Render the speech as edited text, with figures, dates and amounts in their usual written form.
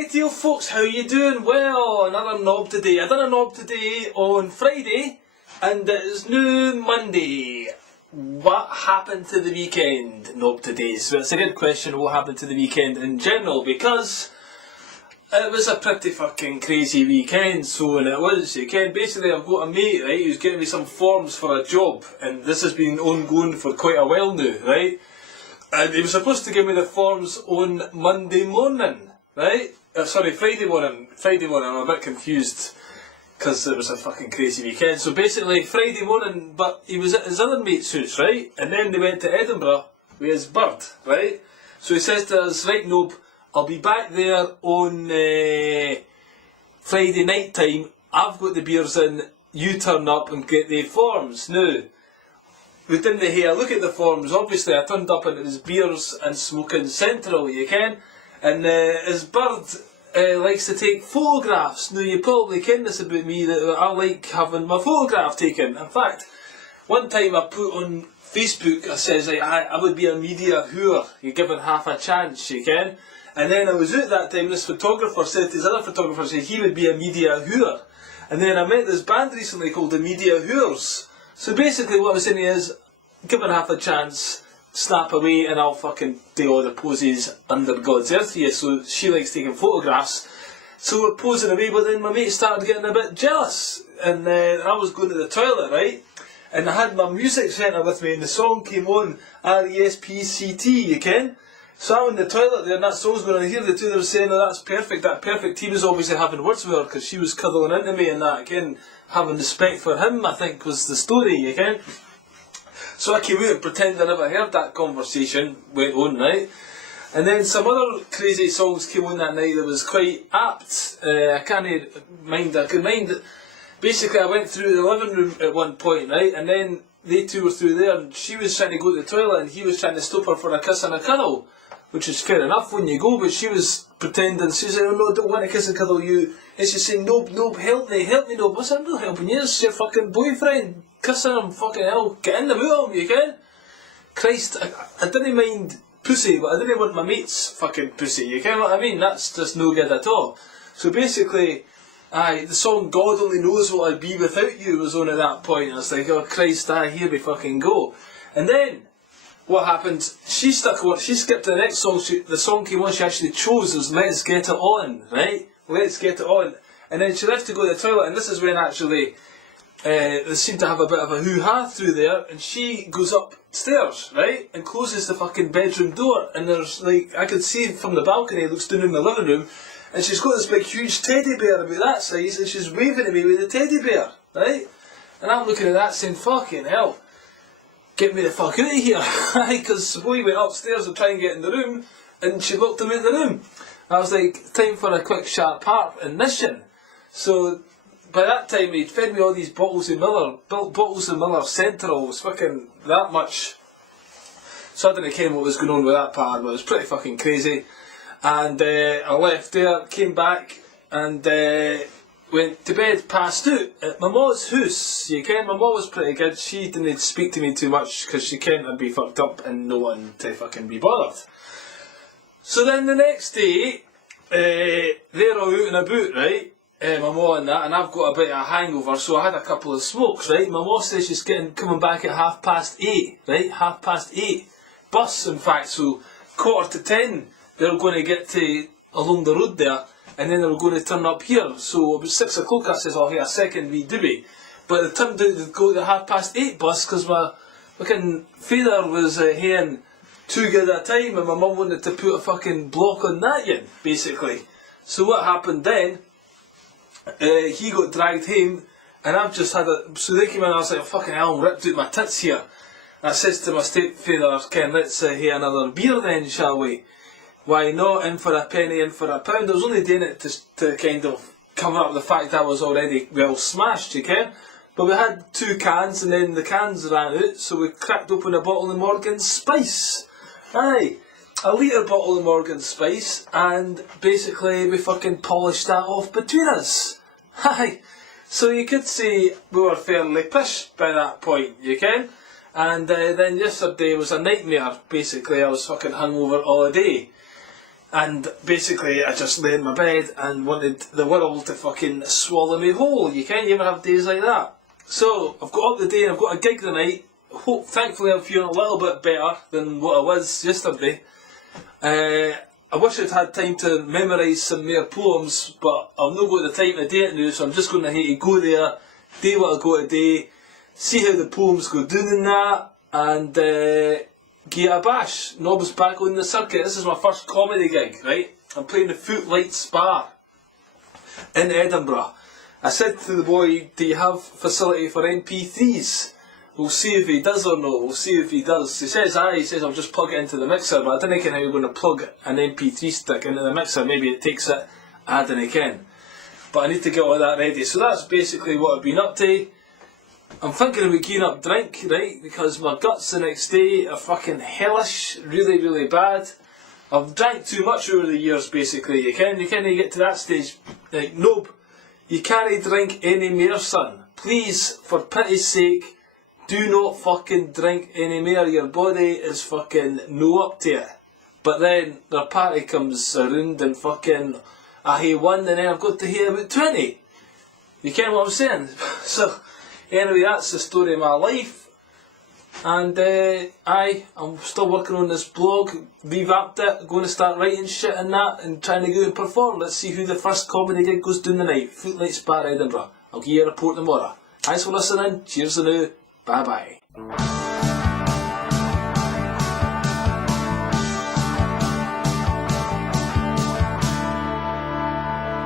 Right, you folks, how you doing? Well, another Nob Today. I done a Nob Today on Friday, and it's now Monday. What happened to the weekend, Nob Today? So it's a good question, what happened to the weekend in general, because it was a pretty fucking crazy weekend, so when it was, you can basically I've got a mate, right, who's getting me some forms for a job, and this has been ongoing for quite a while now, right? And he was supposed to give me the forms on Monday morning. Right? Friday morning. I'm a bit confused because it was a fucking crazy weekend. So basically, Friday morning, but he was at his other mate's house, right? And then they went to Edinburgh with his bird, right? So he says to us, right, Nob, I'll be back there on Friday night time. I've got the beers in, you turn up and get the forms. Now, we didn't hear a look at the forms. Obviously, I turned up and it was beers and smoking central, you can. And his bird likes to take photographs. Now, you probably ken this about me, that I like having my photograph taken. In fact, one time I put on Facebook, I says, like, I would be a media whore. You're given half a chance, you ken. And then I was out that time, this photographer said to his other photographer, said he would be a media whore. And then I met this band recently called the Media Whores. So basically what I was saying is, given half a chance, snap away and I'll fucking do all the poses under God's earth here. So she likes taking photographs, so we're posing away, but then my mate started getting a bit jealous, and I was going to the toilet, right, and I had my music centre with me and the song came on, R-E-S-P-C-T, you ken. So I'm in the toilet there and that song's going on, and I hear the two of them saying, oh, that's perfect, that perfect. He was obviously having words with her because she was cuddling into me and that, again, having respect for him, I think was the story, you ken. So I came out and pretended I never heard that conversation, went on, right? And then some other crazy songs came on that night that was quite apt. I could mind. Basically, I went through the living room at one point, right? And then they two were through there, and she was trying to go to the toilet, and he was trying to stop her for a kiss and a cuddle, which is fair enough when you go, but she was pretending. She said, oh no, I don't want to kiss and cuddle you. And she's saying, Nob, help me, Nob. I said, I'm not helping you, it's your fucking boyfriend. Kissing him, fucking hell, get in the mood of him, you can. Christ, I didn't mind pussy, but I didn't want my mate's fucking pussy, you can what I mean? That's just no good at all. So basically, the song God Only Knows What I'd Be Without You was on at that point. I was like, oh Christ, here we fucking go. And then, what happened, she skipped to the next song, the song came on, she actually chose as Let's Get It On, right? Let's Get It On. And then she left to go to the toilet, and this is when actually they seem to have a bit of a hoo-ha through there, and she goes upstairs, right, and closes the fucking bedroom door, and there's like, I could see from the balcony, it looks down in the living room, and she's got this big huge teddy bear about that size, and she's waving at me with the teddy bear, right, and I'm looking at that saying, fucking hell, get me the fuck out of here, because the boy went upstairs to try and get in the room, and she locked him out of the room. I was like, time for a quick sharp harp ignition. So by that time he'd fed me all these bottles of Miller Central. It was fucking that much. So I didn't care what was going on with that part, but it was pretty fucking crazy. And I left there, came back, and went to bed, passed out at my ma's house. You ken, my ma was pretty good. She didn't speak to me too much because she kent I'd be fucked up and no one to fucking be bothered. So then the next day, they're all out and about, right? My ma and that, and I've got a bit of a hangover, so I had a couple of smokes, right? My ma says she's coming back at 8:30, right? 8:30. Bus, in fact, so 9:45, they're going to get to along the road there, and then they're going to turn up here. So about 6 o'clock I says, oh, here, a second wee doobie. But it turned out to go to the 8:30 bus, because my fucking father was hearing too good a time, and my mum wanted to put a fucking block on that yin, basically. So what happened then, he got dragged home, and I've just had so they came in and I was like, oh, fucking hell, I'm ripped out my tits here. And I says to my stepfather, Ken, let's have another beer then, shall we? Why not? In for a penny, in for a pound. I was only doing it to kind of cover up the fact I was already well smashed, you ken? But we had 2 cans, and then the cans ran out, so we cracked open a bottle of Morgan's Spice. Aye, a litre bottle of Morgan's Spice, and basically we fucking polished that off between us. Aye, so you could say we were fairly pissed by that point, you ken? And then yesterday was a nightmare, basically. I was fucking hungover all day. And basically I just lay in my bed and wanted the world to fucking swallow me whole. You can't even have days like that. So I've got up the day and I've got a gig tonight. Thankfully I'm feeling a little bit better than what I was yesterday. I wish I'd had time to memorise some more poems, but I've not got the time to do it now, so I'm just going to have to go there, do what I got to do, see how the poems go down in that, and give it a bash. Nob's back on the circuit. This is my first comedy gig, right? I'm playing the Footlights Bar in Edinburgh. I said to the boy, do you have facility for MP3s? We'll see if he does or not, we'll see if he does. He says aye, he says I'll just plug it into the mixer, but I don't know how you're going to plug an MP3 stick into the mixer. Maybe it takes it, I don't know. But I need to get all that ready. So that's basically what I've been up to. I'm thinking about gearing up drink, right, because my guts the next day are fucking hellish, really, really bad. I've drank too much over the years, basically. You can't get to that stage. Like, Nob, you can't drink any more, son. Please, for pity's sake, do not fucking drink any more. Your body is fucking no up to it. But then the party comes around and fucking I hear one and then I've got to hear about 20. You get what I'm saying? So anyway, that's the story of my life. And I'm still working on this blog, revamped it, going to start writing shit and that and trying to go and perform. Let's see who the first comedy gig goes down tonight. Footlights Bar, Edinburgh. I'll give you a report tomorrow. Thanks for listening. Cheers to now. Bye bye.